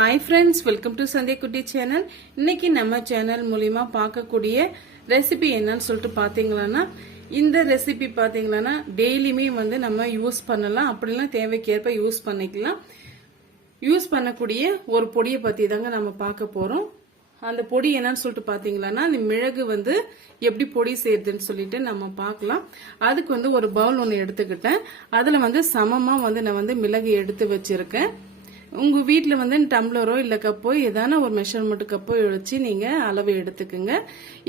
Hi friends welcome to Sandhya Kutty channel இன்னைக்கு நம்ம channel மூலியமா பார்க்கக்கூடிய ரெசிபி என்னன்னு சொல்லிட்டு பார்த்தீங்களான்னா இந்த ரெசிபி பார்த்தீங்களான்னா டெய்லியுமே வந்து நம்ம யூஸ் பண்ணலாம். அப்படிலாம் தேவைக்கேற்ப யூஸ் பண்ணிக்கலாம். யூஸ் பண்ணக்கூடிய ஒரு பொடியை பற்றி தாங்க நம்ம பார்க்க போகிறோம் அந்த பொடி என்னன்னு சொல்லிட்டு பாத்தீங்களான்னா அந்த மிளகு வந்து எப்படி பொடி செய்யுதுன்னு சொல்லிட்டு நம்ம பார்க்கலாம். அதுக்கு வந்து ஒரு பவுல் ஒன்று எடுத்துக்கிட்டேன். அதில் வந்து சமமாக வந்து நான் வந்து மிளகு எடுத்து வச்சிருக்கேன். உங்கள் வீட்டில் வந்து டம்ளரோ இல்லை கப்போ ஏதான ஒரு மெஷர்மெண்ட் கப்போ வச்சு நீங்கள் அளவு எடுத்துக்குங்க.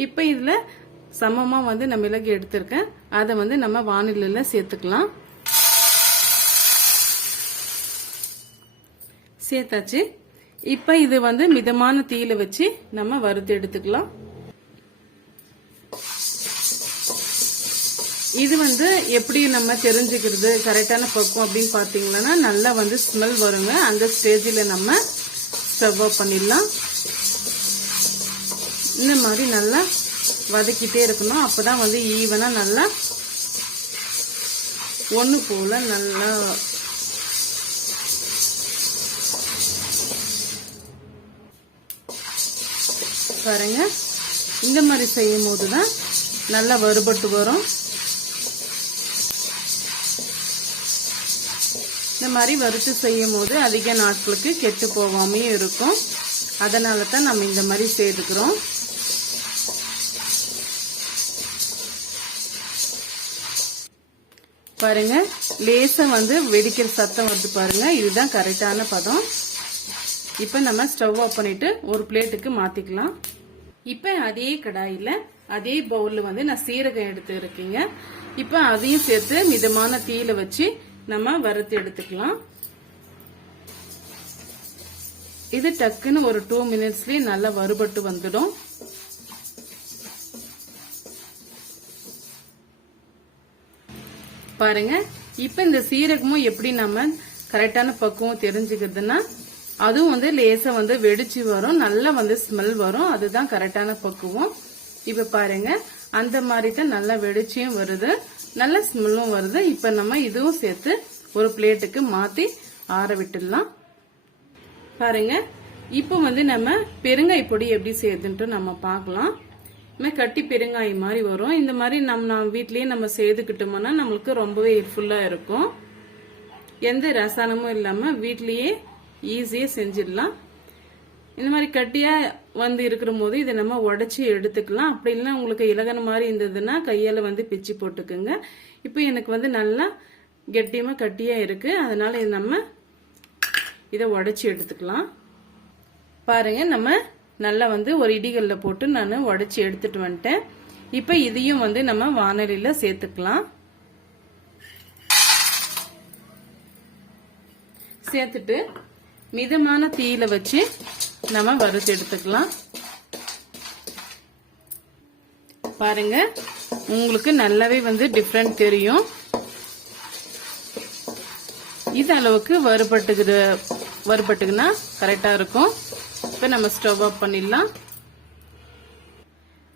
இப்போ இதில் சமமாக வந்து நான் மிளகு எடுத்திருக்கேன். அதை வந்து நம்ம வானிலையில் சேர்த்துக்கலாம். சேர்த்தாச்சு. இப்போ இது வந்து மிதமான தீயில வச்சு நம்ம வறுத்து எடுத்துக்கலாம். இது வந்து எப்படி நம்ம தெரிஞ்சுக்கிறது கரெக்டான பக்கம் அப்படின்னு பார்த்தீங்கன்னா நல்லா வந்து ஸ்மெல் வருங்க. அந்த ஸ்டேஜில் நம்ம ஸ்டவ் ஆஃப் பண்ணிடலாம். இந்த மாதிரி நல்லா வதக்கிட்டே இருக்கணும். அப்பதான் வந்து ஈவனாக நல்லா ஒன்று போல் நல்லா பாருங்க. இந்த மாதிரி செய்யும் போது தான் நல்லா வறுபட்டு வரும். இந்த மாதிரி வறுத்து செய்யும் போது அதிக நாட்களுக்கு கெட்டு போகாமையும் இருக்கும். அதனால தான் நம்ம இந்த மாதிரி சேர்த்துக்கிறோம். பாருங்க லேசா வந்து வெடிக்கிற சத்தம் வருது பாருங்க. இதுதான் கரெக்டான பதம். இப்ப நம்ம ஸ்டவ் ஆஃப் பண்ணிட்டு ஒரு பிளேட்டுக்கு மாத்திக்கலாம். இப்ப அதே கடாயில அதே பவுல்ல வந்து நான் சீரகம் எடுத்து இருக்கீங்க. இப்ப அதையும் சேர்த்து மிதமான தீயில வச்சு நம்ம வறுத்து எடுத்துக்கலாம். இது டக்குன்னு ஒரு டூ மினிட்ஸ்லயே நல்லா வறுபட்டு வந்துடும். பாருங்க இப்ப இந்த சீரகமும் எப்படி நம்ம கரெக்டான பக்குவம் தெரிஞ்சுக்கிறதுனா அதுவும் வந்து லேசா வந்து வெடிச்சு வரும் நல்லா வந்து ஸ்மெல் வரும். அதுதான் கரெக்டான பக்குவம். இப்ப பாருங்க அந்த மாதிரி தான் நல்லா வெடிச்சியும் வருது. நல்ல ஸ்மெல்லும் வருது. இப்ப நம்ம இதுவும் சேர்த்து ஒரு பிளேட்டுக்கு மாத்தி ஆற விட்டுடலாம். பாருங்க. இப்ப வந்து நம்ம பெருங்காய் பொடி எப்படி செய்யுதுன்ட்டு நம்ம பார்க்கலாம். நம்ம கட்டி பெருங்காய் மாதிரி வரும். இந்த மாதிரி நம்ம நம்ம வீட்லயே நம்ம செய்துக்கிட்டோம்னா நம்மளுக்கு ரொம்பவே ஹெல்ப்ஃபுல்லா இருக்கும். எந்த ரசாயனமும் இல்லாம வீட்லயே ஈஸியா செஞ்சிடலாம். இந்த மாதிரி கட்டியா வந்து இருக்கிற போது இதை நம்ம உடச்சி எடுத்துக்கலாம். அப்படி இல்லைன்னா உங்களுக்கு இலகன மாதிரி இருந்ததுன்னா கையால வந்து பிச்சு போட்டுக்குங்க. இப்போ எனக்கு வந்து நல்லா கெட்டியமா கட்டியா இருக்கு. அதனால இது நம்ம இதை உடச்சி எடுத்துக்கலாம். பாருங்க நம்ம நல்லா வந்து ஒரு இடிகல்ல போட்டு நான் உடச்சி எடுத்துட்டு வந்துட்டேன். இப்போ இதையும் வந்து நம்ம வானொலியில் சேர்த்துக்கலாம். சேர்த்துட்டு மிதமான தீயில வச்சு நம்ம வறுத்து எடுத்துக்கலாம். பாருங்க உங்களுக்கு நல்லாவே வந்து டிஃப்ரெண்ட் தெரியும். இது அளவுக்கு வறுபட்டுக்கிற வறுபட்டுக்குன்னா கரெக்டா இருக்கும். இப்ப நம்ம ஸ்டவ் ஆஃப் பண்ணிடலாம்.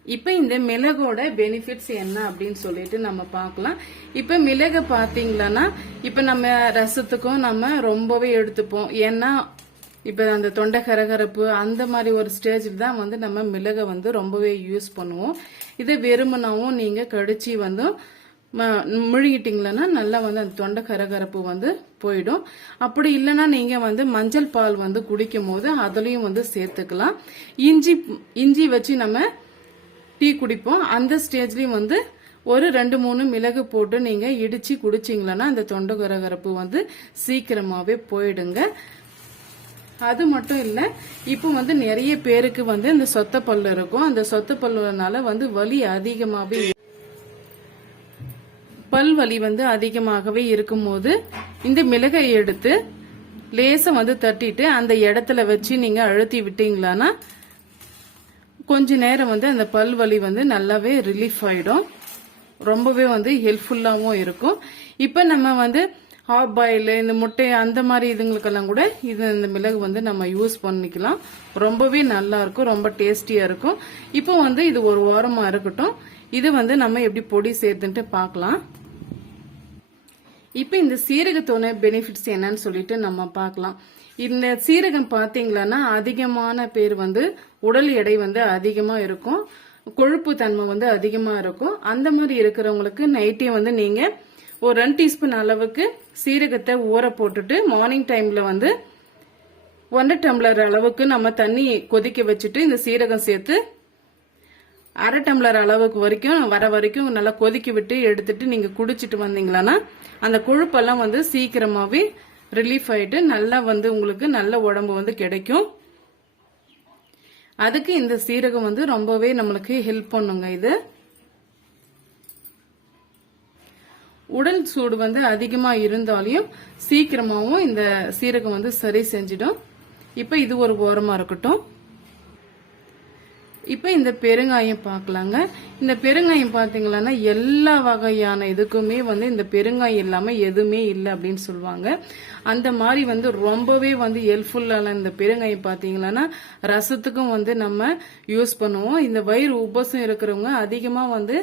இப்ப இந்த மிளகோட பெனிஃபிட்ஸ் என்ன அப்படின்னு சொல்லிட்டு நம்ம பார்க்கலாம். இப்ப மிளகு பாத்தீங்களா இப்ப நம்ம ரசத்துக்கும் நம்ம ரொம்பவே எடுத்துப்போம். ஏன்னா இப்போ அந்த தொண்டை கரகரப்பு அந்த மாதிரி ஒரு ஸ்டேஜில் தான் வந்து நம்ம மிளகை வந்து ரொம்பவே யூஸ் பண்ணுவோம். இது வெறுமனாவும் நீங்கள் கடிச்சு வந்து முழுகிட்டிங்களன்னா நல்லா வந்து அந்த தொண்டை கரகரப்பு வந்து போயிடும். அப்படி இல்லைன்னா நீங்கள் வந்து மஞ்சள் பால் வந்து குடிக்கும் போது அதுலேயும் வந்து சேர்த்துக்கலாம். இஞ்சி இஞ்சி வச்சு நம்ம டீ குடிப்போம். அந்த ஸ்டேஜ்லேயும் வந்து ஒரு ரெண்டு மூணு மிளகு போட்டு நீங்கள் இடித்து குடிச்சிங்களன்னா அந்த தொண்டை கரகரப்பு வந்து சீக்கிரமாகவே போயிடுங்க. அது மட்டும் இல்லை இப்போ வந்து நிறைய பேருக்கு வந்து இந்த சொத்த பல்லு இருக்கும். அந்த சொத்த பல்லுனால வந்து வலி அதிகமாகவே பல் வலி வந்து அதிகமாகவே இருக்கும்போது இந்த மிளகை எடுத்து லேசை வந்து தட்டிட்டு அந்த இடத்துல வச்சு நீங்கள் அழுத்தி விட்டீங்களான்னா கொஞ்ச நேரம் வந்து அந்த பல் வலி வந்து நல்லாவே ரிலீஃப் ஆகிடும் ரொம்பவே வந்து ஹெல்ப்ஃபுல்லாகவும் இருக்கும். இப்போ நம்ம வந்து ஹாஃப் பாயில் இந்த முட்டை அந்த மாதிரி இதுங்களுக்கெல்லாம் கூட இது இந்த மிளகு வந்து நம்ம யூஸ் பண்ணிக்கலாம். ரொம்பவே நல்லா இருக்கும் ரொம்ப டேஸ்டியா இருக்கும். இப்போ வந்து இது ஒரு வாரமா இருக்கட்டும். இது வந்து நம்ம எப்படி பொடி சேர்த்துன்ட்டு பார்க்கலாம். இப்போ இந்த சீரகத்தோட பெனிஃபிட்ஸ் என்னன்னு சொல்லிட்டு நம்ம பார்க்கலாம். இந்த சீரகம் பார்த்தீங்களான்னா அதிகமான பேர் வந்து உடல் எடை வந்து அதிகமாக இருக்கும். கொழுப்பு தன்மை வந்து அதிகமாக இருக்கும். அந்த மாதிரி இருக்கிறவங்களுக்கு நைட்டே வந்து நீங்கள் ஒரு ரெண்டு டீஸ்பூன் அளவுக்கு சீரகத்தை ஊற போட்டுட்டு மார்னிங் டைமில் வந்து ஒன்றரை டம்ளர் அளவுக்கு நம்ம தண்ணி கொதிக்க வச்சுட்டு இந்த சீரகம் சேர்த்து அரை டம்ளர் அளவுக்கு வரைக்கும் வர வரைக்கும் நல்லா கொதிக்க விட்டு எடுத்துட்டு நீங்கள் குடிச்சிட்டு வந்தீங்களான்னா அந்த கொழுப்பெல்லாம் வந்து சீக்கிரமாகவே ரிலீஃப் ஆகிட்டு நல்லா வந்து உங்களுக்கு நல்ல உடம்பு வந்து கிடைக்கும். அதுக்கு இந்த சீரகம் வந்து ரொம்பவே நம்மளுக்கு ஹெல்ப் பண்ணுங்க இது. உடல் சூடு வந்து அதிகமாக இருந்தாலையும் சீக்கிரமாகவும் இந்த சீரகம் வந்து சரி செஞ்சிடும். இப்போ இது ஒரு ஓரமாக இருக்கட்டும். இப்போ இந்த பெருங்காயம் பார்க்கலாங்க இந்த பெருங்காயம் பாத்தீங்களன்னா எல்லா வகையான இதுக்குமே வந்து இந்த பெருங்காயம் இல்லாமல் எதுவுமே இல்லை அப்படின்னு சொல்லுவாங்க. அந்த மாதிரி வந்து ரொம்பவே வந்து ஹெல்ப்ஃபுல்லான இந்த பெருங்காயம் பாத்தீங்கன்னா ரசத்துக்கும் வந்து நம்ம யூஸ் பண்ணுவோம். இந்த வயிறு உபசம் இருக்கிறவங்க அதிகமாக வந்து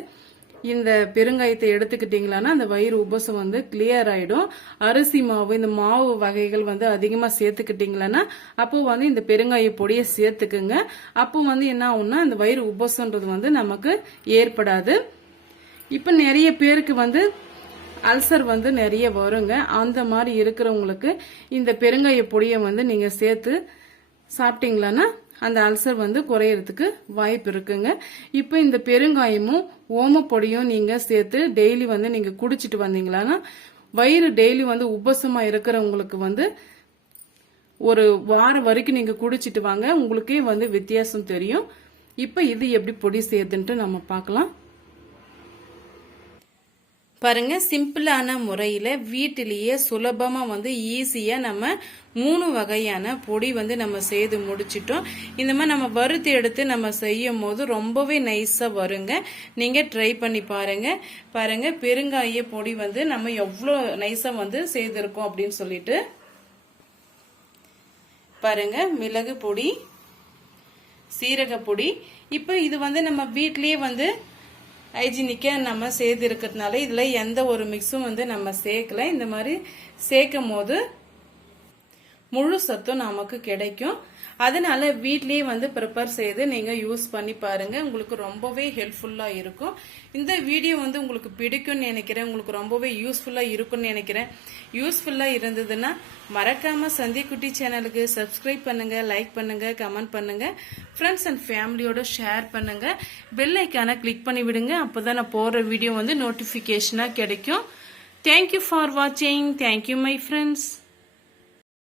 இந்த பெருங்காயத்தை எடுத்துக்கிட்டீங்களான்னா அந்த வயிறு உபசம் வந்து கிளியர் ஆயிடும். அரிசி மாவு இந்த மாவு வகைகள் வந்து அதிகமாக சேர்த்துக்கிட்டீங்களான்னா அப்போ வந்து இந்த பெருங்காய பொடியை சேர்த்துக்குங்க. அப்போ வந்து என்ன ஆகும்னா இந்த வயிறு உபசம்ன்றது வந்து நமக்கு ஏற்படாது. இப்போ நிறைய பேருக்கு வந்து அல்சர் வந்து நிறைய வருங்க. அந்த மாதிரி இருக்கிறவங்களுக்கு இந்த பெருங்காய பொடியை வந்து நீங்கள் சேர்த்து சாப்பிட்டீங்களான்னா அந்த அல்சர் வந்து குறையறதுக்கு வாய்ப்பு இருக்குங்க. இப்போ இந்த பெருங்காயமும் ஓமப்பொடியும் நீங்கள் சேர்த்து டெய்லி வந்து நீங்கள் குடிச்சிட்டு வந்தீங்களான்னா வயிறு டெய்லி வந்து உபசமாக இருக்கிறவங்களுக்கு வந்து ஒரு வாரம் வரைக்கும் நீங்கள் குடிச்சிட்டு வாங்க. உங்களுக்கே வந்து வித்தியாசம் தெரியும். இப்போ இது எப்படி பொடி சேர்த்துன்ட்டு நம்ம பார்க்கலாம். பாருங்கள் சிம்பிளான முறையில் வீட்டிலேயே சுலபமாக வந்து ஈஸியாக நம்ம மூணு வகையான பொடி வந்து நம்ம செய்து முடிச்சிட்டோம். இந்த மாதிரி நம்ம வறுத்து எடுத்து நம்ம செய்யும் போது ரொம்பவே நைஸாக வருங்க. நீங்கள் ட்ரை பண்ணி பாருங்கள் பாருங்கள் பெருங்காய பொடி வந்து நம்ம எவ்வளோ நைஸாக வந்து செய்திருக்கோம் அப்படின்னு சொல்லிட்டு. பாருங்கள் மிளகு பொடி சீரக பொடி. இப்போ இது வந்து நம்ம வீட்லேயே வந்து ஹைஜீனிக்காக நம்ம சேர்த்து இருக்கிறதுனால இதில் எந்த ஒரு மிக்ஸும் வந்து நம்ம சேர்க்கல. இந்த மாதிரி சேர்க்கும் போது முழு சத்தும் நமக்கு கிடைக்கும். அதனால வீட்லயே வந்து ப்ரிப்பேர் செய்து நீங்க யூஸ் பண்ணி பாருங்க. உங்களுக்கு ரொம்பவே ஹெல்ப்ஃபுல்லா இருக்கும். இந்த வீடியோ வந்து உங்களுக்கு பிடிக்கும்னு நினைக்கிறேன். உங்களுக்கு ரொம்பவே யூஸ்ஃபுல்லா இருக்கும்னு நினைக்கிறேன். யூஸ்ஃபுல்லா இருந்ததுன்னா மறக்காம சந்திக்குட்டி சேனலுக்கு சப்ஸ்கிரைப் பண்ணுங்க லைக் பண்ணுங்க கமெண்ட் பண்ணுங்க. ஃப்ரெண்ட்ஸ் அண்ட் ஃபேமிலியோட ஷேர் பண்ணுங்க. பெல் ஐக்கான கிளிக் பண்ணி விடுங்க. அப்போதான் நான் போடுற வீடியோ வந்து நோட்டிஃபிகேஷனாக கிடைக்கும். தேங்க்யூ ஃபார் வாட்சிங் தேங்க்யூ மை ஃப்ரெண்ட்ஸ்